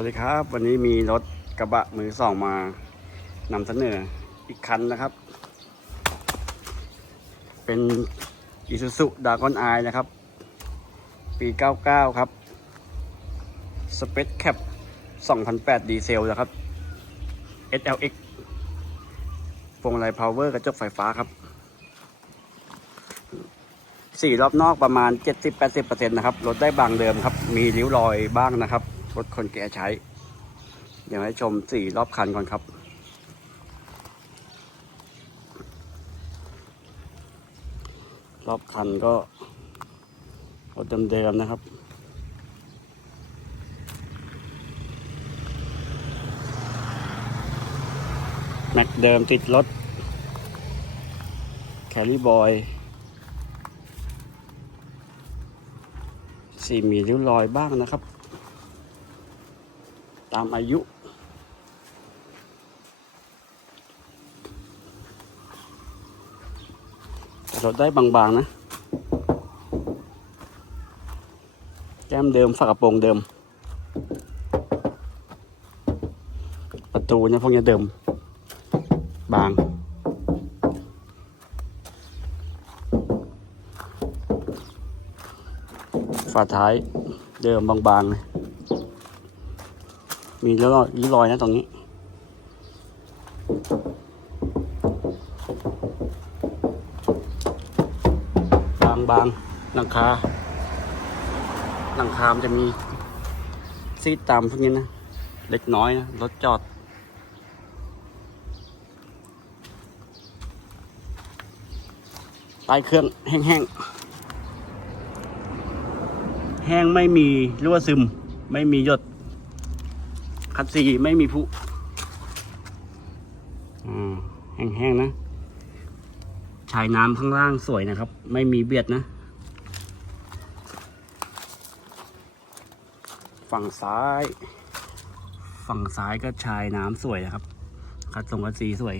วัสดีครับ วันนี้มีรถกระบะมือสองมานำเสนออีกคันนะครับ เป็น Isuzu d r a g o n Eye นะครับ ปี 99 ครับ Space Cap 2008 ดีเซลนะครับ SLX พวงมาลัย Power กระจกไฟฟ้าครับสี่รอบนอกประมาณ 70-80%นะครับรถได้บางเดิมครับ มีริ้วรอยบ้างนะครับ รถคนแก่ใช้เดี๋ยวให้ชมสี่รอบคันก่อนครับ รอบคันก็รถเดิมๆนะครับแม็กเดิมติดรถ แคลรี่บอยสี่มีริ้วรอยบ้างนะครับ ตามอายุเรถได้บางๆนะ แก้มเดิมฝากระโปรงเดิม ประตูเนี่ยพวกนี้เดิม บางฝาท้ายเดิมบางๆเลย มีแล้วก็ริ้วรอยนะตรงนี้ บางบางๆหลังคาหลังคามจะมีซีดตามพวกนี้นะ เล็กน้อยนะ รถจอด ใต้เครื่องแห้งๆ แห้งไม่มีรั่วซึม ไม่มีหยด คัดซีไม่มีผุอ่าแห้งๆนะ ชายน้ำข้างล่างสวยนะครับ ไม่มีเบียดนะ ฝั่งซ้าย ฝั่งซ้ายก็ชายน้ำสวยนะครับ คัดทรงคัดสีสวย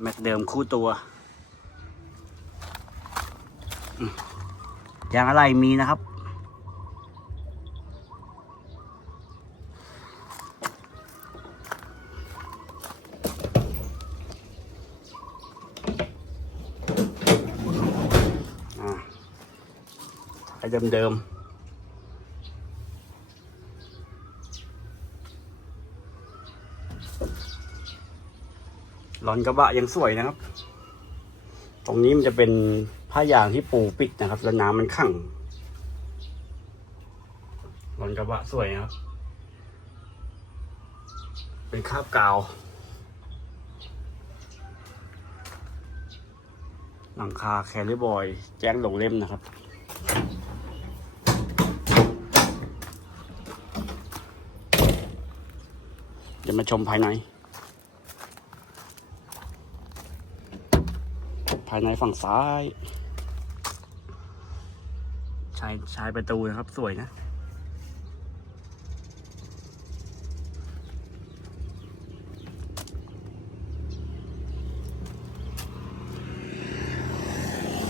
แม็กเดิมคู่ตัว ยางอะไรมีนะครับ เดิมๆหลอนกระบะยังสวยนะครับ ตรงนี้มันจะเป็นผ้ายางที่ปูปิดนะครับ แล้วน้ำมันขังหลอนกระบะสวยนะครับ เป็นคาบกาว หลังคาแคลิบอย แจ้งลงเล่มนะครับ เดี๋ยว มาชมภายใน ภายในฝั่งซ้ายชายชายประตูนะครับ สวยนะ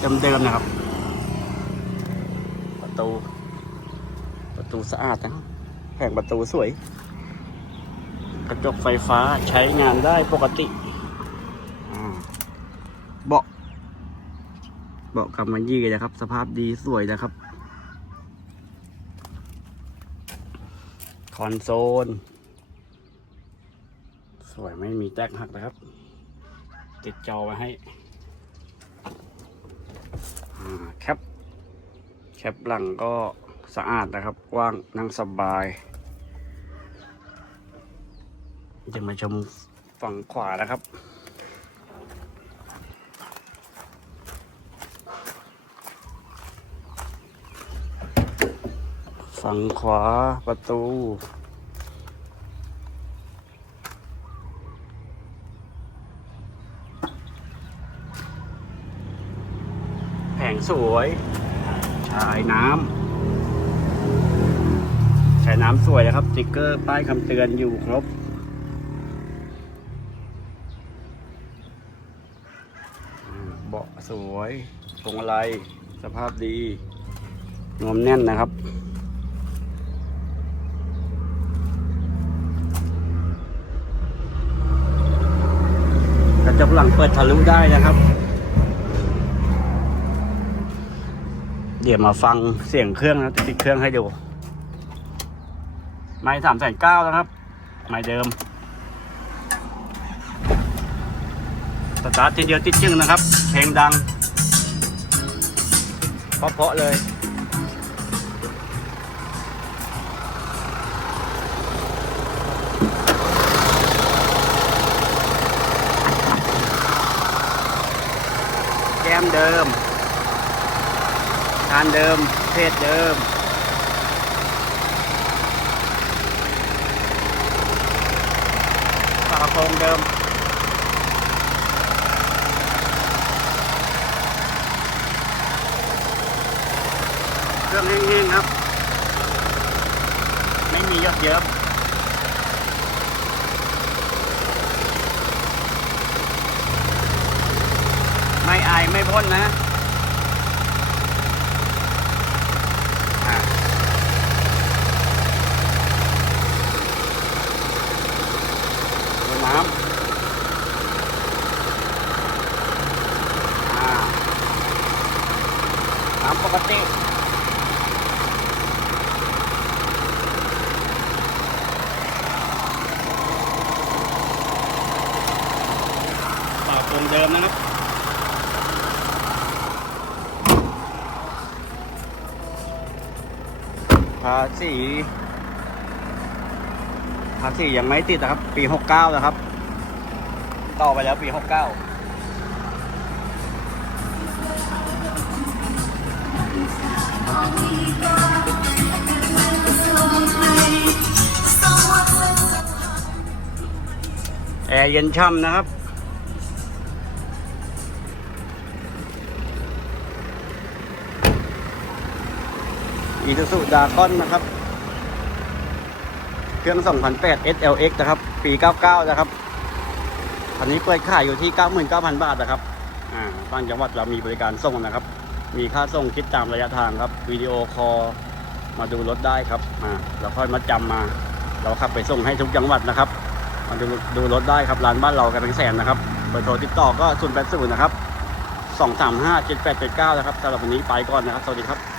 เดิมๆนะครับ ประตู ประตูสะอาดนะแผงประตูสวย กระจกไฟฟ้าใช้งานได้ปกติอ่าเบาะเบาะกำมันยี่นะครับ สภาพดีสวยนะครับ คอนโซล สวยไม่มีแตกหักนะครับ ติดจอไว้ให้แคปแคปหลังก็สะอาดนะครับกว้างนั่งสบาย จะมาชมฝั่งขวานะครับ ฝั่งขวาประตูแผงสวย ชายน้ำชายน้ำสวยนะครับสติ๊กเกอร์ป้ายคำเตือนอยู่ครบ อ่าเบาะสวยพวงมาลัยสภาพดี สวยพนวมแน่นนะครับกระจกหลังเปิดทะลุได้นะครับ เดี๋ยวมาฟังเสียงเครื่องนะติดเครื่องให้ดู ไม้สามแสนเก้านะครับ ไม้เดิม ตาร์ททีเดียวติดจึงนะครับ เพลงดังเพราะๆเลยแก้มเดิม ทานเดิม เพศเดิม ฝากระโปรงเดิม เครื่อง แห้งๆครับ ไม่มียอดเยิบไม่อายไม่พ่นนะดูน้ำอ่าน้ำปกติ ฝากรง เดิมนะครับภาษีภาษียังไม่ติดนะครับ ปีหกเก้านะครับ ต่อไปแล้วปีหกเก้าแอร์เย็นช่ำนะครับ อีซูซูดากอนนะครับ เครื่อง 2008 SLX นะครับ ปี 99 นะครับคันนี้เปิดขายอยู่ที่ 99,000 บาทนะครับ อ่าบางจังหวัดเรามีบริการส่งนะครับ มีค่าส่งคิดตามระยะทางครับ วิดีโอคอลมาดูรถได้ครับ อ่าเราค่อยมาจำมา เราขับไปส่งให้ทุกจังหวัดนะครับ มาดูดูรถได้ครับ ร้านบ้านเรากันเป็นแสนนะครับเบอร์โทรติดต่อก็ 080 นะครับ 235 7879 นะครับสำหรับวันนี้ไปก่อนนะครับ สวัสดีครับ